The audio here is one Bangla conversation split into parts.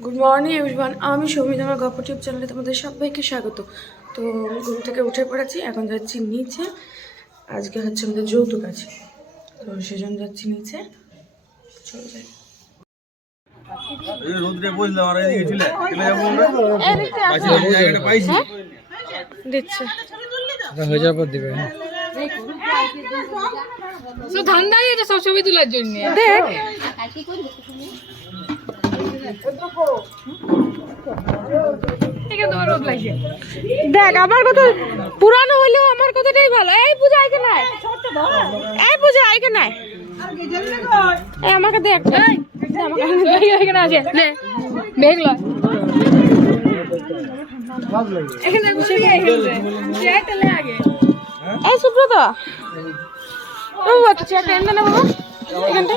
গুড মর্নিং এভরিওয়ান আমি সৌমিত আমার গল্প টিউব চ্যানেলে তোমাদের সবাইকে স্বাগত। তো ঘুম থেকে উঠে পড়েছি এখন যাচ্ছি নিচে। আজকে হচ্ছে আমাদের যৌতুক আছে। তো সেজন্য যাচ্ছি নিচে। চলে যাই। রোদ্রে বসলাম আর এদিকে চলে চলে যাব আমরা? জায়গাটা পাইছি। দিচ্ছে। হয়ে যাওয়ার পর দিবে। তো ঠান্ডাই এটা সব ছবি তোলার জন্য। দেখ। দেখ আমার কথা পুরানো হলেও আমার কথাটাই ভালো। এই পূজা আইকে নাই এই পূজা আইকে নাই এই আমাকে দেখ এই, আমাকে আছে। নে মেঘ লয় চেয়ারটা এই সুব্রত। ও একটা চেয়ার টেন দে না বাবা। এখানটা।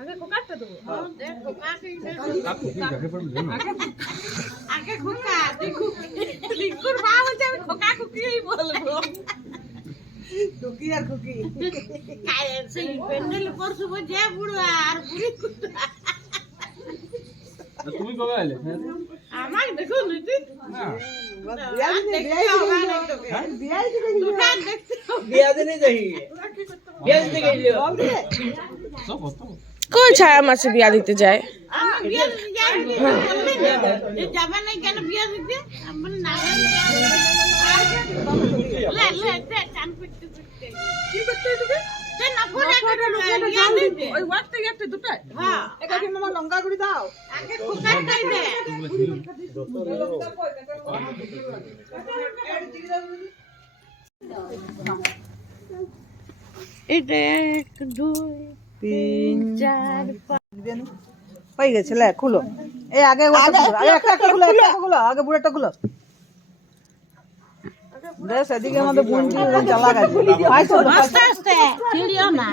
সুব্রত এই সুব্রত বস সুব্রত বসল ঠিক বসল আর তুমি চেয়ারটা নিয়ে আসো এখান থেকে। ব্লগটা কর বাবা হ্যাঁ বন্ধুরা দিলে রেখে দাও বলো তুমি কবে আইলে কই ছায়া মাছে বিয়া দিতে যায় যাবে না বিয়ে দিতে আমার না চান করতে করতে কি দিতে না। ফোনে করে দিতে যায় হ্যাঁ। এটা এক দুই তিন চার হয়ে গেছে লে খুলো। এই আগে খুলো আগে একটা একটা খুলো একটা খুলো আগে বুড়াটা খুলো। বেশ এদিকে আমাদের বোন জ্বালা গেছে। আস্তে আস্তে ছিড়িও না।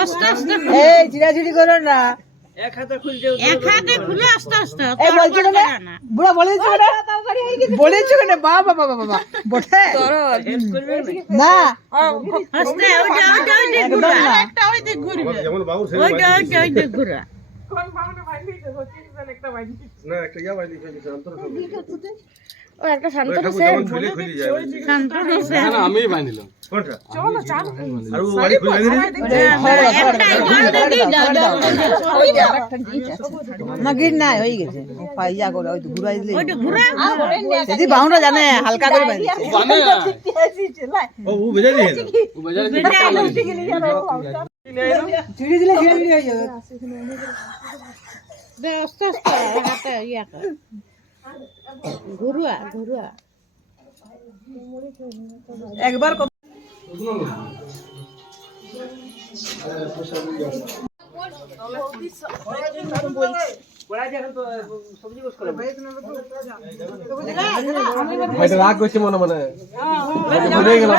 আস্তে আস্তে এই চিড়াচিড়ি করো না। এক হাতে খুলে আস্তে আস্তে এই বলছি না না। বুড়া বলেছ না বলেছ কেন? বাবা বাবা বাবা বটে। না। আস্তে ওইটা ওইটা ওইটা একদম ঘুরা। না। একটা ওই দিক ঘুরবে। যেমন বাবুর সেই ওইটা ওইটা ওইটা ঘুরা। না একটা ইয়া ফেলি অন্তর ও একটা শান্ত বাইলি। শান্ত হয়েছে আমি বানিলাম কোনটা চলো চাল আর ও বাড়ি খুলে দিলি একটা জল দিদি দাও জল দিদি না গির নাই হয়ে গেছে পাইয়া করে ওই ঘুরাই দিলে ওইটা ঘুরা যদি বাউন্ডা জানে হালকা করে বাঁধিছে ও ও বেজে দিয়ে ছিড়ে দিলে ছিড়ে দিলে হয়ে যাবে দে আস্তে আস্তে হাতে ইয়া কর ঘুরুয়া ঘুরুয়া। একবার রাগ করছে মনে মনে। ভুলে গেলাম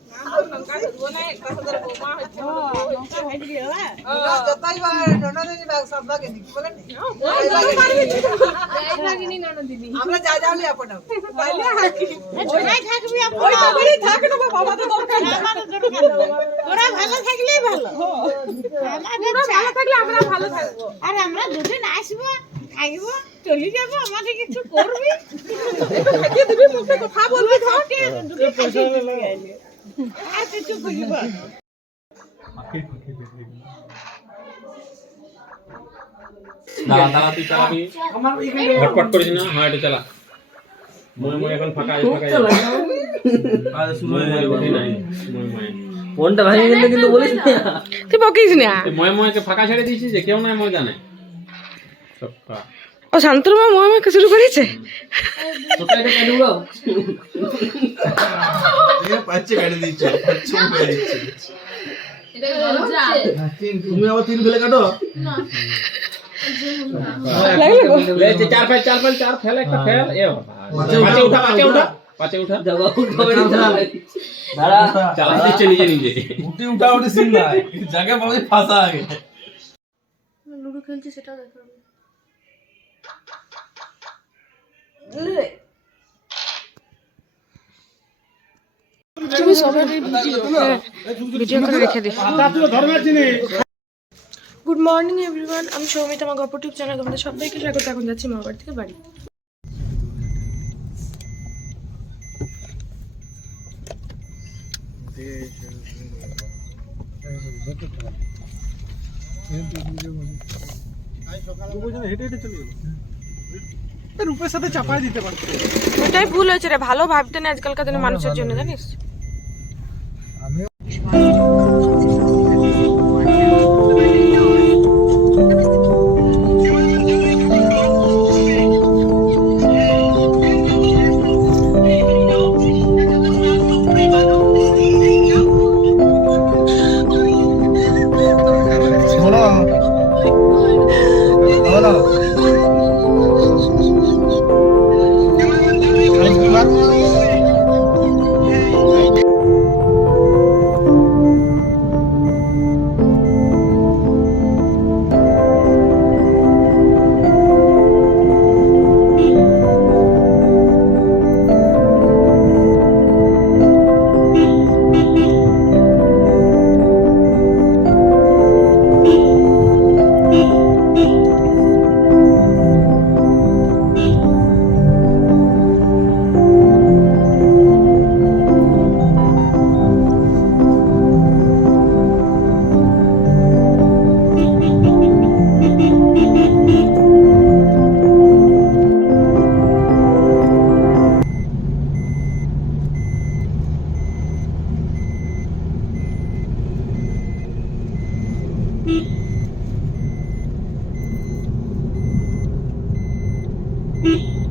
ননদিনী বাগ সব লাগে নাকি বলেন আমরা যা যা হলে আপন ওরাই থাকবি ওরাই থাক না বাবা তো দরকার তোরা ভালো থাকলেই ভালো আমাদের ভালো থাকলে আমরা ভালো থাকব আর আমরা দুদিন আসব খাইবো চলে যাব আমাদের কিছু করবি খাইয়ে দিবি। মুখে কথা বলবি দুটো দাঁড়া দাঁড়া তুই চালাবি। ঝটপট করিস না হ্যাঁ এটা চালা। মনে মনে এখন ফাঁকা ফাঁকা আজ শুনো ওঠে নাই ফোনটা ভাঙে গেলে কিন্তু বলিস না। তুই বকিস না। ময়ে ময়েকে ফাঁকা ছেড়ে দিয়েছিস যে কেউ নাই ময়দানে। সবকা ও শান্তর মা মহামাকে শুরু করেছে? তুমি আবার তিন ফেলে কাটো? চার ফেল চার ফেল চার ফেল একটা ফেল এ পাঁচে উঠা পাঁচে উঠা। পাঁচে উঠা। জায়গা উঠাবে না দাঁড়া চালা দিচ্ছে নিজে নিজে। উঠি উঠা উঠি সিন নাই। জায়গা পাবে ফাঁসা আগে। লুডো খেলছি সেটাও দেখো তুমি গুড মর্নিং এভরিওয়ান আমি সৌমিতা আমার গল্প টিউব চ্যানেল তোমাদের সবাইকে স্বাগত। এখন যাচ্ছি মা বাড়ি। থেকে বাড়ি রূপের সাথে চাপায় দিতে পারতো ওটাই ভুল হয়েছে রে ভালো ভাবতে না আজকালকার দিনে মানুষের জন্য জানিস? শোনো